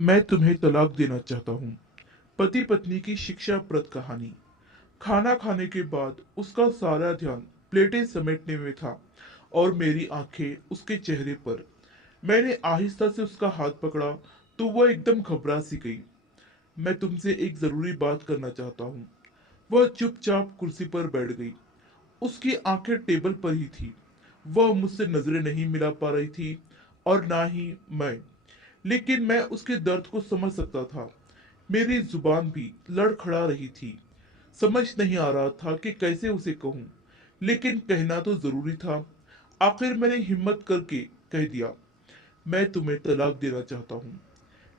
मैं तुम्हें तलाक देना चाहता हूँ। पति पत्नी की शिक्षाप्रद कहानी। खाना खाने के बाद उसका सारा ध्यान प्लेटें समेटने में था और मेरी आंखें उसके चेहरे पर। मैंने आहिस्ता से उसका हाथ पकड़ा तो वह एकदम घबरा सी गई। मैं तुमसे एक जरूरी बात करना चाहता हूँ। वह चुपचाप कुर्सी पर बैठ गई। उसकी आंखें टेबल पर ही थी। वह मुझसे नजरें नहीं मिला पा रही थी और ना ही मैं। लेकिन मैं उसके दर्द को समझ सकता था। मेरी जुबान भी लड़खड़ा रही थी। समझ नहीं आ रहा था कि कैसे उसे कहूं, लेकिन कहना तो जरूरी था। आखिर मैंने हिम्मत करके कह दिया, मैं तुम्हें तलाक देना चाहता हूँ।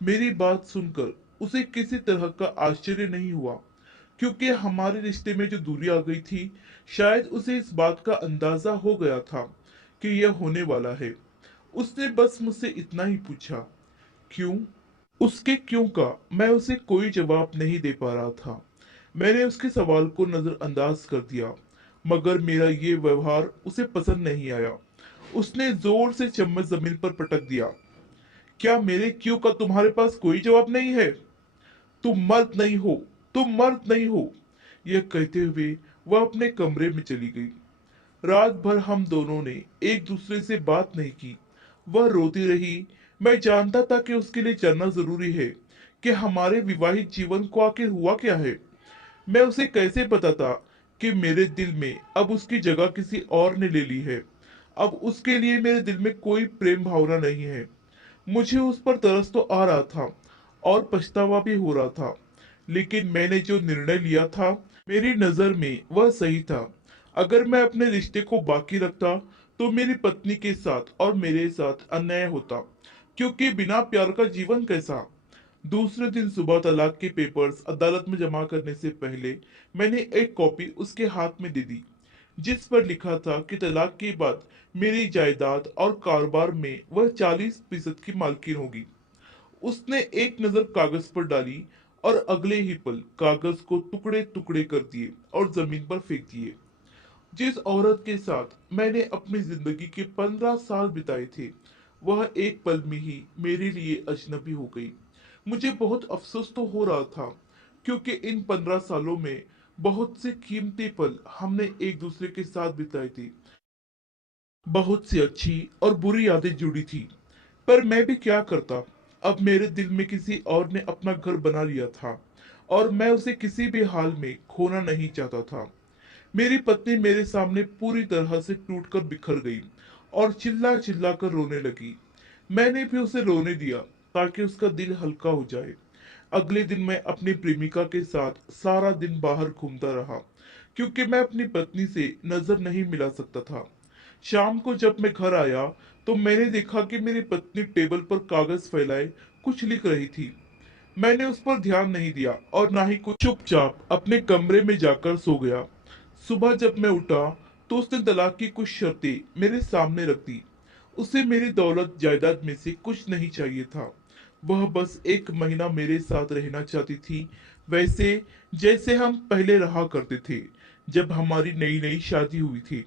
मेरी बात सुनकर उसे किसी तरह का आश्चर्य नहीं हुआ, क्योंकि हमारे रिश्ते में जो दूरी आ गई थी, शायद उसे इस बात का अंदाजा हो गया था कि यह होने वाला है। उसने बस मुझसे इतना ही पूछा, क्यों? उसके क्यों का मैं उसे कोई जवाब नहीं दे पा रहा था। मैंने उसके सवाल को नजरअंदाज कर दिया, मगर मेरा ये व्यवहार उसे पसंद नहीं आया। उसने जोर से चम्मच जमीन पर पटक दिया। क्या मेरे क्यों का तुम्हारे पास कोई जवाब नहीं है? तुम मर्द नहीं हो, तुम मर्द नहीं हो। यह कहते हुए वह अपने कमरे में चली गई। रात भर हम दोनों ने एक दूसरे से बात नहीं की। वह रोती रही। मैं जानता था कि उसके लिए जानना जरूरी है कि हमारे विवाहित जीवन को आखिर हुआ क्या है। मैं उसे कैसे बताता कि मेरे दिल में अब उसकी जगह किसी और ने ले ली है। अब उसके लिए मेरे दिल में कोई प्रेम भावना नहीं है। मुझे उस पर तरस तो आ रहा था और पछतावा भी हो रहा था, लेकिन मैंने जो निर्णय लिया था, मेरी नजर में वह सही था। अगर मैं अपने रिश्ते को बाकी रखता तो मेरी पत्नी के साथ और मेरे साथ अन्याय होता, क्योंकि बिना प्यार का जीवन कैसा। दूसरे दिन सुबह तलाक के पेपर्स अदालत में जमा करने से पहले मैंने एक कॉपी उसके हाथ में दे दी, जिस पर लिखा था कि तलाक के बाद मेरी जायदाद और कारोबार में वह 40% की मालकिन होगी। उसने एक नजर कागज पर डाली और अगले ही पल कागज को टुकड़े टुकड़े कर दिए और जमीन पर फेंक दिए। जिस औरत के साथ मैंने अपनी जिंदगी के 15 साल बिताए थे, वह एक पल में ही मेरे लिए अजनबी हो गई। मुझे बहुत अफसोस तो हो रहा था, क्योंकि इन 15 सालों में बहुत से कीमती पल हमने एक दूसरे के साथ बिताए थे। बहुत सी अच्छी और बुरी यादें जुड़ी थी। पर मैं भी क्या करता। अब मेरे दिल में किसी और ने अपना घर बना लिया था और मैं उसे किसी भी हाल में खोना नहीं चाहता था। मेरी पत्नी मेरे सामने पूरी तरह से टूटकर बिखर गई और चिल्ला चिल्ला कर रोने लगी। मैंने भी उसे रोने दिया ताकि उसका दिल हल्का हो जाए। अगले दिन मैं अपनी प्रेमिका के साथ सारा दिन बाहर घूमता रहा, क्योंकि मैं अपनी पत्नी से नजर नहीं मिला सकता था। शाम को जब मैं घर आया तो मैंने देखा कि मेरी पत्नी टेबल पर कागज फैलाए कुछ लिख रही थी। मैंने उस पर ध्यान नहीं दिया और ना ही कुछ, चुपचाप अपने कमरे में जाकर सो गया। सुबह जब मैं उठा तो उसने तलाक की कुछ शर्तें मेरे सामने रख दी। उसे मेरी दौलत जायदाद में से कुछ नहीं चाहिए था। वह बस 1 महीना मेरे साथ रहना चाहती थी, वैसे जैसे हम पहले रहा करते थे जब हमारी नई नई शादी हुई थी।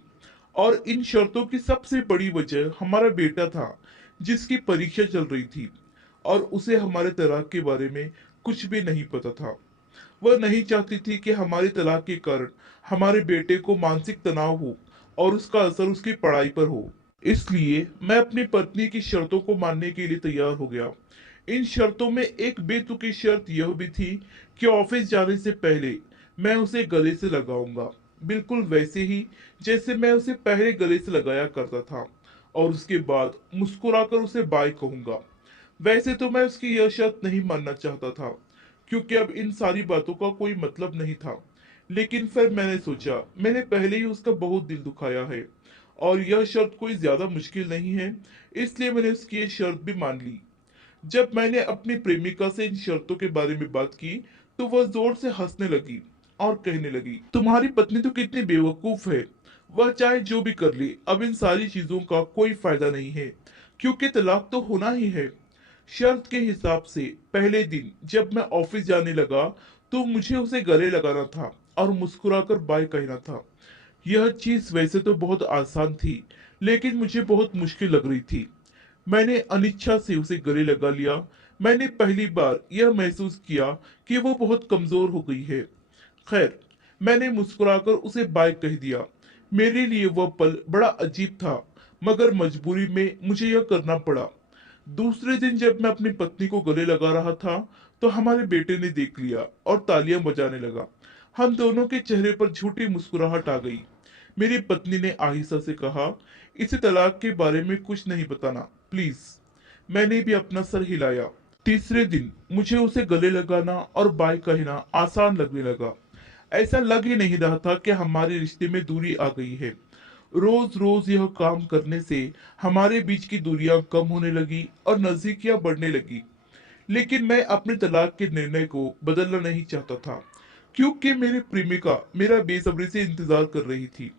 और इन शर्तों की सबसे बड़ी वजह हमारा बेटा था, जिसकी परीक्षा चल रही थी और उसे हमारे तलाक के बारे में कुछ भी नहीं पता था। वह नहीं चाहती थी कि हमारी तलाक के कारण हमारे बेटे को मानसिक तनाव हो और उसका असर उसकी पढ़ाई पर हो। इसलिए मैं अपनी पत्नी की शर्तों को मानने के लिए तैयार हो गया। इन शर्तों में एक बेतुकी शर्त यह भी थी कि ऑफिस जाने से पहले मैं उसे गले से लगाऊंगा, बिल्कुल वैसे ही जैसे मैं उसे पहले गले से लगाया करता था, और उसके बाद मुस्कुराकर उसे बाय कहूंगा। वैसे तो मैं उसकी यह शर्त नहीं मानना चाहता था, क्योंकि अब इन सारी बातों का कोई मतलब नहीं था। लेकिन फिर मैंने सोचा, मैंने पहले ही उसका बहुत दिल दुखाया है और यह शर्त कोई ज्यादा मुश्किल नहीं है, इसलिए मैंने उसकी ये शर्त भी मान ली। जब मैंने अपनी प्रेमिका से इन शर्तों के बारे में बात की तो वह जोर से हंसने लगी और कहने लगी, तुम्हारी पत्नी तो कितनी बेवकूफ है। वह चाहे जो भी कर ले, अब इन सारी चीजों का कोई फायदा नहीं है, क्योंकि तलाक तो होना ही है। शर्त के हिसाब से पहले दिन जब मैं ऑफिस जाने लगा तो मुझे उसे गले लगाना था और मुस्कुराकर बाय कहना था। यह चीज वैसे तो बहुत आसान थी, लेकिन मुझे बहुत मुश्किल लग रही थी। मैंने अनिच्छा से उसे गले लगा लिया। मैंने पहली बार यह महसूस किया कि वो बहुत कमजोर हो गई है। खैर, मैंने मुस्कुराकर उसे बाय कह दिया। मेरे लिए वह पल बड़ा अजीब था, मगर मजबूरी में मुझे यह करना पड़ा। दूसरे दिन जब मैं अपनी पत्नी को गले लगा रहा था, तो हमारे बेटे ने देख लिया और तालियां बजाने लगा। हम दोनों के चेहरे पर झूठी मुस्कुराहट आ गई। मेरी पत्नी ने आहिस्ता से कहा, इसे तलाक के बारे में कुछ नहीं बताना, प्लीज। मैंने भी अपना सर हिलाया। तीसरे दिन मुझे उसे गले लगाना और बाय कहना आसान लगने लगा। ऐसा लग ही नहीं रहा था कि हमारे रिश्ते में दूरी आ गई है। रोज रोज यह काम करने से हमारे बीच की दूरियां कम होने लगी और नजदीकियां बढ़ने लगी। लेकिन मैं अपने तलाक के निर्णय को बदलना नहीं चाहता था, क्योंकि मेरी प्रेमिका मेरा बेसब्री से इंतजार कर रही थी।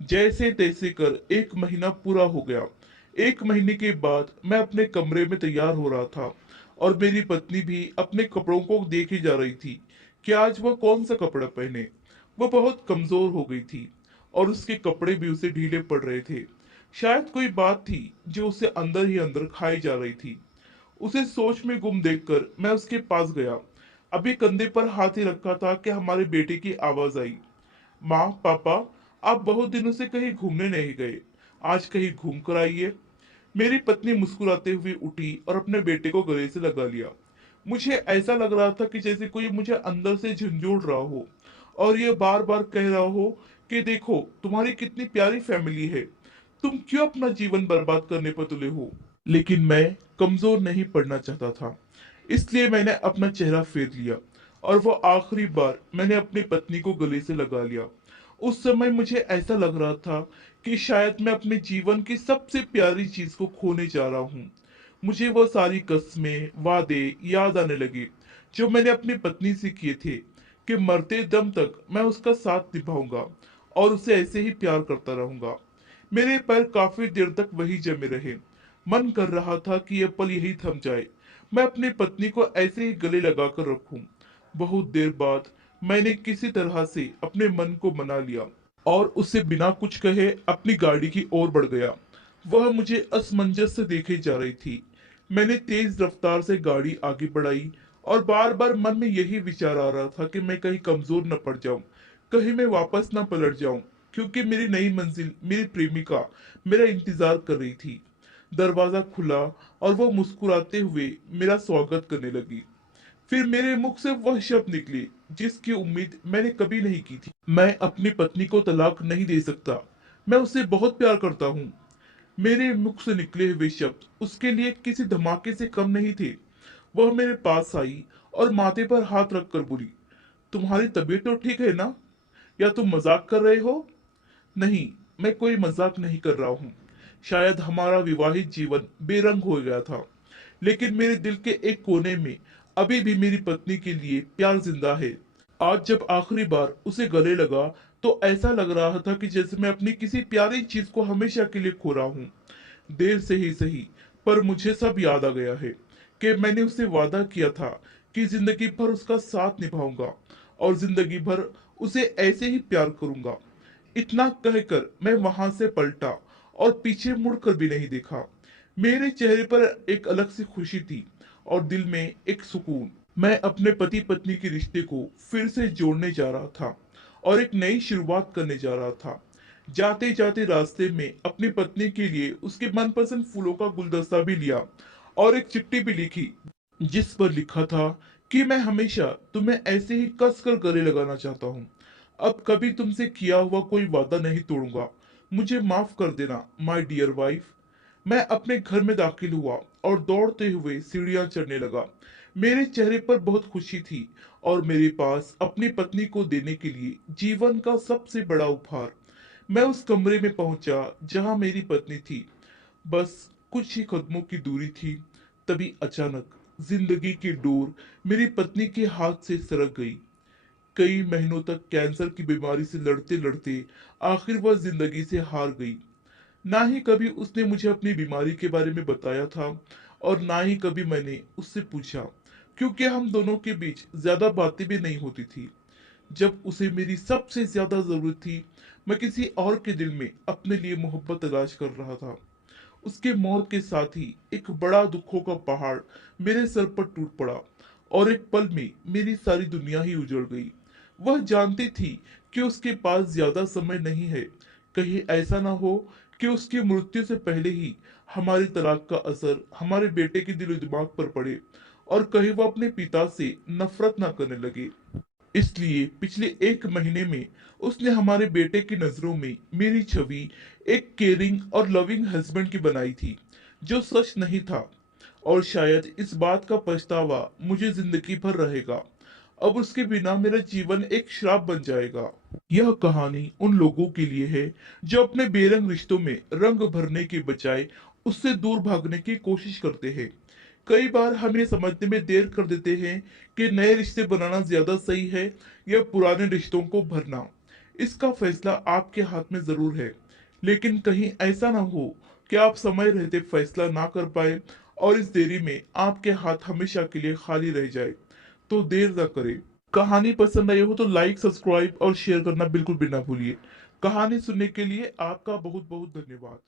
जैसे तैसे कर 1 महीना पूरा हो गया। 1 महीने के बाद मैं अपने कमरे में तैयार हो रहा था और मेरी पत्नी भी अपने कपड़ों को देखे जा रही थी कि आज वह कौन सा कपड़ा पहने। वह बहुत कमजोर हो गई थी और उसके कपड़े भी उसे ढीले पड़ रहे थे। शायद कोई बात थी जो उसे अंदर ही अंदर खाई जा रही थी। उसे सोच में गुम देखकर मैं उसके पास गया। अभी कंधे पर हाथ ही रखा था कि हमारे बेटे की आवाज आई। माँ, पापा, आप बहुत दिनों से कहीं घूमने नहीं गए, आज कहीं घूम कर आइए। मेरी पत्नी मुस्कुराते हुए उठी और अपने बेटे को गले से लगा लिया। मुझे ऐसा लग रहा था कि जैसे कोई मुझे अंदर से झंझोड़ रहा हो और ये बार बार कह रहा हो कि देखो तुम्हारी कितनी प्यारी फैमिली है, तुम क्यों अपना जीवन बर्बाद करने पर तुले हो। लेकिन मैं कमजोर नहीं पड़ना चाहता था, इसलिए मैंने अपना चेहरा फेर लिया और वो आखिरी बार मैंने अपनी पत्नी को गले से लगा लिया। उस समय मुझे ऐसा लग रहा था कि शायद मैं अपने जीवन की सबसे प्यारी चीज को खोने जा रहा हूँ। मुझे वो सारी कस्में, वादे याद आने लगे जो मैंने अपनी पत्नी से किए थे कि मरते दम तक मैं उसका साथ निभाऊंगा और उसे ऐसे ही प्यार करता रहूंगा। मेरे पैर काफी देर तक वही जमे रहे। मन कर रहा था कि यह पल यही थम जाए, मैं अपनी पत्नी को ऐसे ही गले लगाकर रखूं। बहुत देर बाद मैंने किसी तरह से अपने मन को मना लिया और उससे बिना कुछ कहे अपनी गाड़ी की ओर बढ़ गया। वह मुझे असमंजस से देखे जा रही थी। मैंने तेज रफ्तार से गाड़ी आगे बढ़ाई और बार बार मन में यही विचार आ रहा था कि मैं कहीं कमजोर न पड़ जाऊं, कहीं मैं वापस न पलट जाऊं, क्योंकि मेरी नई मंजिल, मेरी प्रेमिका मेरा इंतजार कर रही थी। दरवाजा खुला और वो मुस्कुराते हुए मेरा स्वागत करने लगी। फिर मेरे मुख से वह शब्द निकले जिसकी उम्मीद मैंने कभी नहीं की थी। मैं अपनी पत्नी को तलाक नहीं दे सकता, मैं उसे बहुत प्यार करता हूँ। मेरे मुख से निकले हुए शब्द उसके लिए किसी धमाके से कम नहीं थे। वह मेरे पास आई और माथे पर हाथ रखकर बोली, तुम्हारी तबीयत तो ठीक है ना, या तुम मजाक कर रहे हो। नहीं, मैं कोई मजाक नहीं कर रहा हूँ। शायद हमारा विवाहित जीवन बेरंग हो गया था, लेकिन मेरे दिल के एक कोने में अभी भी मेरी पत्नी के लिए प्यार जिंदा है। आज जब आखिरी बार उसे गले लगा, तो ऐसा लग रहा था कि जैसे मैं अपनी किसी प्यारी चीज को हमेशा के लिए खो रहा हूँ। देर से ही सही, पर मुझे सब याद आ गया है कि मैंने उससे वादा किया था कि जिंदगी भर उसका साथ निभाऊंगा और जिंदगी भर उसे ऐसे ही प्यार करूंगा। इतना कहकर मैं वहां से पलटा और पीछे मुड़कर भी नहीं देखा। मेरे चेहरे पर एक अलग सी खुशी थी और दिल में एक सुकून। मैं अपने पति पत्नी के रिश्ते को फिर से जोड़ने जा रहा था और एक नई शुरुआत करने जा रहा था। जाते जाते रास्ते में अपनी पत्नी के लिए उसके मनपसंद फूलों का गुलदस्ता भी लिया और एक चिट्ठी भी लिखी, जिस पर लिखा था कि मैं हमेशा तुम्हें ऐसे ही कस कर गले लगाना चाहता हूँ। अब कभी तुमसे किया हुआ कोई वादा नहीं तोड़ूंगा। मुझे माफ कर देना माय डियर वाइफ। मैं अपने घर में दाखिल हुआ और दौड़ते हुए सीढ़ियां चढ़ने लगा। मेरे चेहरे पर बहुत खुशी थी और मेरे पास अपनी पत्नी को देने के लिए जीवन का सबसे बड़ा उपहार। मैं उस कमरे में पहुंचा जहां मेरी पत्नी थी। बस कुछ ही कदमों की दूरी थी। तभी अचानक जिंदगी की डोर मेरी पत्नी के हाथ से सरक गई। कई महीनों तक कैंसर की बीमारी से लड़ते लड़ते आखिर वह जिंदगी से हार गई। ना ही कभी उसने मुझे अपनी बीमारी के बारे में बताया था और ना ही कभी मैंने उससे पूछा, क्योंकि हम दोनों के बीच ज्यादा बातें भी नहीं होती थी। जब उसे मेरी सबसे ज्यादा जरूरत थी, मैं किसी और के दिल में अपने लिए मोहब्बत तलाश कर रहा था। उसके मौत के साथ ही एक बड़ा दुखों का पहाड़ मेरे सर पर टूट पड़ा और एक पल में मेरी सारी दुनिया ही उजड़ गई। वह जानती थी कि उसके पास ज्यादा समय नहीं है। कहीं ऐसा ना हो कि उसकी मृत्यु से पहले ही हमारी तलाक का असर हमारे बेटे के दिलो दिमाग पर पड़े और कहीं वो अपने पिता से नफरत ना करने लगे। इसलिए पिछले 1 महीने में उसने हमारे बेटे की नजरों में मेरी छवि एक केयरिंग और लविंग हस्बैंड की बनाई थी, जो सच नहीं था। और शायद इस बात का पछतावा मुझे जिंदगी भर रहेगा। अब उसके बिना मेरा जीवन एक श्राप बन जाएगा। यह कहानी उन लोगों के लिए है जो अपने बेरंग रिश्तों में रंग भरने के बजाय उससे दूर भागने की कोशिश करते हैं। कई बार हम ये समझने में देर कर देते हैं कि नए रिश्ते बनाना ज्यादा सही है या पुराने रिश्तों को भरना। इसका फैसला आपके हाथ में जरूर है, लेकिन कहीं ऐसा ना हो कि आप समय रहते फैसला ना कर पाए और इस देरी में आपके हाथ हमेशा के लिए खाली रह जाए। तो देर ना करें। कहानी पसंद आई हो तो लाइक, सब्सक्राइब और शेयर करना बिल्कुल भी ना भूलिए। कहानी सुनने के लिए आपका बहुत बहुत धन्यवाद।